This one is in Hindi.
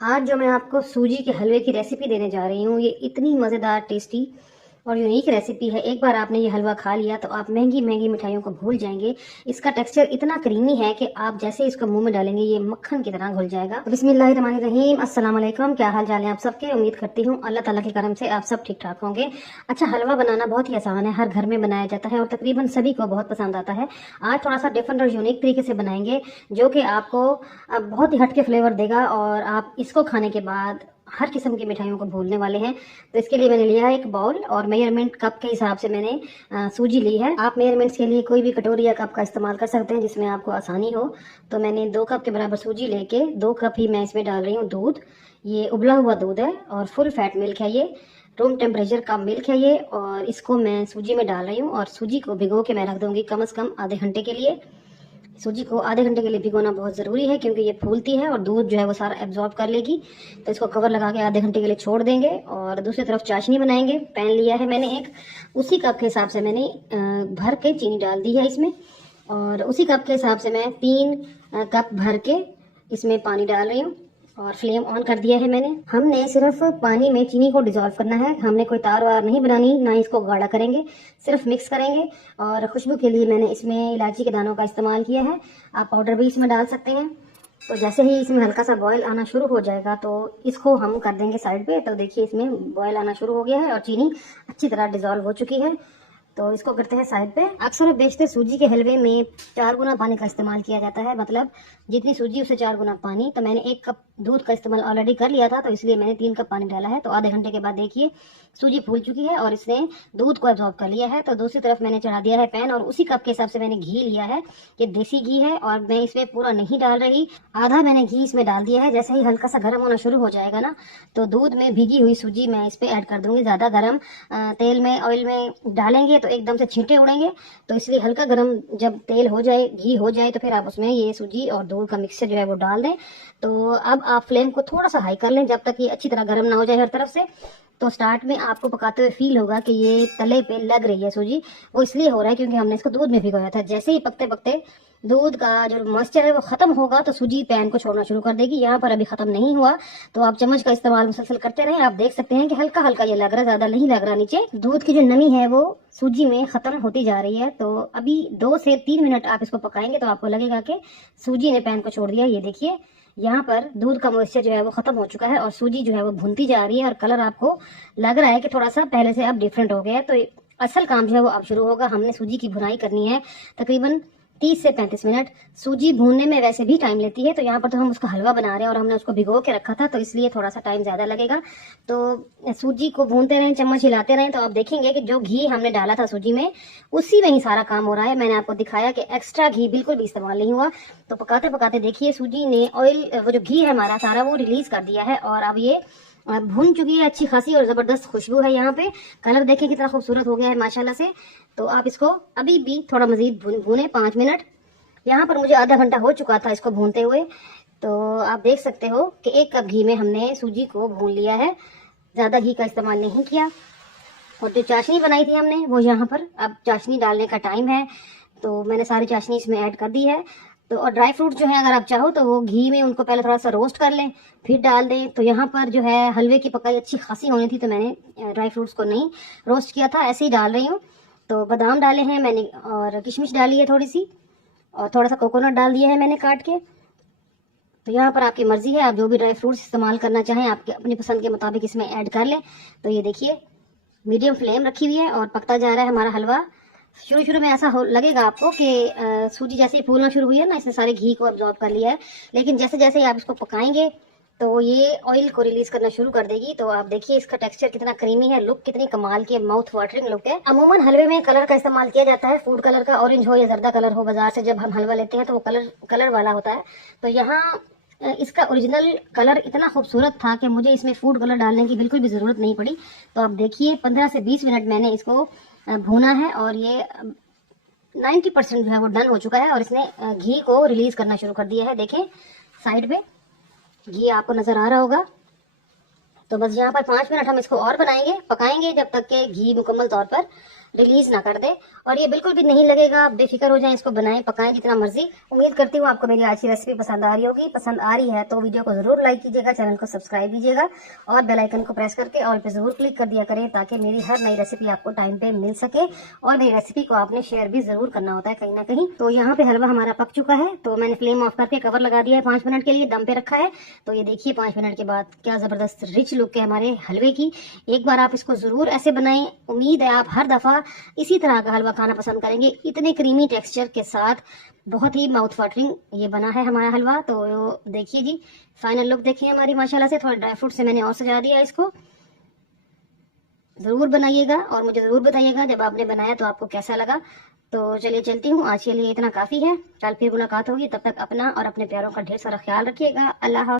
आज जो मैं आपको सूजी के हलवे की रेसिपी देने जा रही हूँ, ये इतनी मज़ेदार, टेस्टी और यूनिक रेसिपी है। एक बार आपने ये हलवा खा लिया तो आप महंगी महंगी मिठाइयों को भूल जाएंगे। इसका टेक्सचर इतना क्रीमी है कि आप जैसे इसको मुंह में डालेंगे ये मक्खन की तरह घुल जाएगा। तो बिस्मिल्लाहिर्रहमानिर्रहीम, अस्सलाम वालेकुम। क्या हाल चाल है आप सबके? उम्मीद करती हूँ अल्लाह ताला के करम से आप सब ठीक ठाक होंगे। अच्छा, हलवा बनाना बहुत ही आसान है, हर घर में बनाया जाता है और तकरीबन सभी को बहुत पसंद आता है। आज थोड़ा सा डिफरेंट और यूनिक तरीके से बनाएंगे, जो कि आपको बहुत ही हटके फ्लेवर देगा और आप इसको खाने के बाद हर किस्म की मिठाइयों को भूलने वाले हैं। तो इसके लिए मैंने लिया है एक बाउल और मेजरमेंट कप के हिसाब से मैंने सूजी ली है। आप मेजरमेंट्स के लिए कोई भी कटोरी या कप का इस्तेमाल कर सकते हैं जिसमें आपको आसानी हो। तो मैंने 2 कप के बराबर सूजी लेके 2 कप ही मैं इसमें डाल रही हूँ दूध। ये उबला हुआ दूध है और फुल फैट मिल्क है, ये रूम टेम्परेचर का मिल्क है ये। और इसको मैं सूजी में डाल रही हूँ और सूजी को भिगो के मैं रख दूंगी कम से कम आधे घंटे के लिए। सूजी को आधे घंटे के लिए भिगोना बहुत ज़रूरी है क्योंकि ये फूलती है और दूध जो है वो सारा एब्जॉर्ब कर लेगी। तो इसको कवर लगा के आधे घंटे के लिए छोड़ देंगे और दूसरी तरफ चाशनी बनाएंगे। पैन लिया है मैंने एक, उसी कप के हिसाब से मैंने भर के चीनी डाल दी है इसमें और उसी कप के हिसाब से मैं 3 कप भर के इसमें पानी डाल रही हूँ और फ्लेम ऑन कर दिया है मैंने। हमने सिर्फ पानी में चीनी को डिजोल्व करना है, हमने कोई तार वार नहीं बनानी, ना इसको गाढ़ा करेंगे, सिर्फ मिक्स करेंगे। और खुशबू के लिए मैंने इसमें इलायची के दानों का इस्तेमाल किया है, आप पाउडर भी इसमें डाल सकते हैं। तो जैसे ही इसमें हल्का सा बॉयल आना शुरू हो जाएगा तो इसको हम कर देंगे साइड पे। तो देखिए इसमें बॉयल आना शुरू हो गया है और चीनी अच्छी तरह डिजोल्व हो चुकी है। तो इसको करते हैं साइड पे। अक्सर बेशतर सूजी के हलवे में 4 गुना पानी का इस्तेमाल किया जाता है, मतलब जितनी सूजी उससे 4 गुना पानी। तो मैंने 1 कप दूध का इस्तेमाल ऑलरेडी कर लिया था, तो इसलिए मैंने 3 कप पानी डाला है। तो आधे घंटे के बाद देखिए सूजी फूल चुकी है और इसने दूध को एब्जॉर्ब कर लिया है। तो दूसरी तरफ मैंने चढ़ा दिया है पैन और उसी कप के हिसाब से मैंने घी लिया है। ये देसी घी है और मैं इसमें पूरा नहीं डाल रही, आधा मैंने घी इसमें डाल दिया है। जैसे ही हल्का सा गर्म होना शुरू हो जाएगा ना, तो दूध में भीगी हुई सूजी मैं इस पे ऐड कर दूंगी। ज्यादा गर्म तेल में, ऑयल में डालेंगे तो एकदम से छींटे उड़ेंगे, तो इसलिए हल्का गर्म जब तेल हो जाए, घी हो जाए, तो फिर आप उसमें ये सूजी और दूध का मिक्सचर जो है वो डाल दें। तो अब आप फ्लेम को थोड़ा सा हाई कर लें जब तक ये अच्छी तरह गर्म ना हो जाए हर तरफ से। तो स्टार्ट में आपको पकाते हुए फील होगा कि ये तले पे लग रही है सूजी, वो इसलिए हो रहा है क्योंकि हमने इसको दूध में भिगोया था। जैसे ही पकते पकते दूध का जो मॉइस्चर है वो खत्म होगा तो सूजी पैन को छोड़ना शुरू कर देगी। यहाँ पर अभी खत्म नहीं हुआ, तो आप चम्मच का इस्तेमाल मुसलसल करते रहें। आप देख सकते हैं कि हल्का हल्का ये लग रहा है, ज्यादा नहीं लग रहा नीचे। दूध की जो नमी है वो सूजी में खत्म होती जा रही है। तो अभी 2 से 3 मिनट आप इसको पकाएंगे तो आपको लगेगा कि सूजी ने पैन को छोड़ दिया। ये देखिए यहाँ पर दूध का मॉइस्चर जो है वो खत्म हो चुका है और सूजी जो है वो भुनती जा रही है और कलर आपको लग रहा है कि थोड़ा सा पहले से अब डिफरेंट हो गया है। तो असल काम जो है वो अब शुरू होगा। हमने सूजी की भुनाई करनी है तकरीबन 30 से 35 मिनट। सूजी भूनने में वैसे भी टाइम लेती है, तो यहाँ पर तो हम उसका हलवा बना रहे हैं और हमने उसको भिगो के रखा था, तो इसलिए थोड़ा सा टाइम ज्यादा लगेगा। तो सूजी को भूनते रहें, चम्मच हिलाते रहें, तो आप देखेंगे कि जो घी हमने डाला था सूजी में उसी में ही सारा काम हो रहा है। मैंने आपको दिखाया कि एक्स्ट्रा घी बिल्कुल भी इस्तेमाल नहीं हुआ। तो पकाते पकाते देखिए सूजी ने ऑयल, वो जो घी है हमारा सारा, वो रिलीज कर दिया है और अब ये भुन चुकी है अच्छी खासी और जबरदस्त खुशबू है। यहाँ पे कलर देखें कितना खूबसूरत हो गया है माशाल्लाह से। तो आप इसको अभी भी थोड़ा मजीद भूने 5 मिनट। यहाँ पर मुझे आधा घंटा हो चुका था इसको भूनते हुए। तो आप देख सकते हो कि 1 कप घी में हमने सूजी को भून लिया है, ज्यादा घी का इस्तेमाल नहीं किया। और जो चाशनी बनाई थी हमने वो यहाँ पर, अब चाशनी डालने का टाइम है, तो मैंने सारी चाशनी इसमें ऐड कर दी है। तो और ड्राई फ्रूट जो है अगर आप चाहो तो वो घी में उनको पहले थोड़ा सा रोस्ट कर लें फिर डाल दें। तो यहाँ पर जो है हलवे की पकाई अच्छी खासी होनी थी, तो मैंने ड्राई फ्रूट्स को नहीं रोस्ट किया था, ऐसे ही डाल रही हूँ। तो बादाम डाले हैं मैंने और किशमिश डाली है थोड़ी सी, और थोड़ा सा कोकोनट डाल दिया है मैंने काट के। तो यहाँ पर आपकी मर्जी है, आप जो भी ड्राई फ्रूट्स इस्तेमाल करना चाहें आपके अपनी पसंद के मुताबिक इसमें ऐड कर लें। तो ये देखिए मीडियम फ्लेम रखी हुई है और पकता जा रहा है हमारा हलवा। शुरू शुरू में ऐसा लगेगा आपको कि सूजी जैसे ही फूलना शुरू हुई है ना, इसने सारे घी को अब्जॉर्ब कर लिया है, लेकिन जैसे जैसे आप इसको पकाएंगे तो ये ऑयल को रिलीज करना शुरू कर देगी। तो आप देखिए इसका टेक्सचर कितना क्रीमी है, लुक कितनी कमाल की, माउथ वाटरिंग लुक है। अमूमन हलवे में कलर का इस्तेमाल किया जाता है, फूड कलर का, ऑरेंज हो या जर्दा कलर हो। बाजार से जब हम हलवा लेते हैं तो वो कलर वाला होता है। तो यहाँ इसका ओरिजिनल कलर इतना खूबसूरत था कि मुझे इसमें फूड कलर डालने की बिल्कुल भी जरूरत नहीं पड़ी। तो आप देखिए 15 से 20 मिनट मैंने इसको भूना है और ये 90% जो है वो डन हो चुका है और इसने घी को रिलीज करना शुरू कर दिया है। देखें साइड पे घी आपको नजर आ रहा होगा। तो बस यहाँ पर 5 मिनट हम इसको और बनाएंगे, पकाएंगे जब तक के घी मुकम्मल तौर पर रिलीज ना कर दे। और ये बिल्कुल भी नहीं लगेगा, आप बेफिक्र हो जाएं, इसको बनाएं पकाएं जितना मर्जी। उम्मीद करती हूँ आपको मेरी आज की रेसिपी पसंद आ रही होगी। पसंद आ रही है तो वीडियो को जरूर लाइक कीजिएगा, चैनल को सब्सक्राइब कीजिएगा और बेल आइकन को प्रेस करके ऑल पे जरूर क्लिक कर दिया करें, ताकि मेरी हर नई रेसिपी आपको टाइम पे मिल सके। और मेरी रेसिपी को आपने शेयर भी जरूर करना होता है कहीं ना कहीं। तो यहाँ पे हलवा हमारा पक चुका है, तो मैंने फ्लेम ऑफ करके कवर लगा दिया है, 5 मिनट के लिए दम पे रखा है। तो ये देखिए 5 मिनट के बाद क्या जबरदस्त रिच लुक है हमारे हलवे की। एक बार आप इसको जरूर ऐसे बनाएं, उम्मीद है आप हर दफा इसी तरह का हलवा खाना पसंद करेंगे। इतने क्रीमी टेक्सचर के साथ बहुत ही माउथ वाटरिंग ये बना है हमारा हलवा। तो देखिए जी, फाइनल लुक देखिए हमारी माशाल्लाह से। थोड़ा ड्राई फ्रूट से मैंने और सजा दिया इसको। जरूर बनाइएगा और मुझे जरूर बताइएगा जब आपने बनाया तो आपको कैसा लगा। तो चलिए चलती हूँ, आज के लिए इतना काफी है। कल फिर मुलाकात होगी, तब तक अपना और अपने प्यारों का ढेर सारा ख्याल रखिएगा। अल्लाह हाफ़िज़।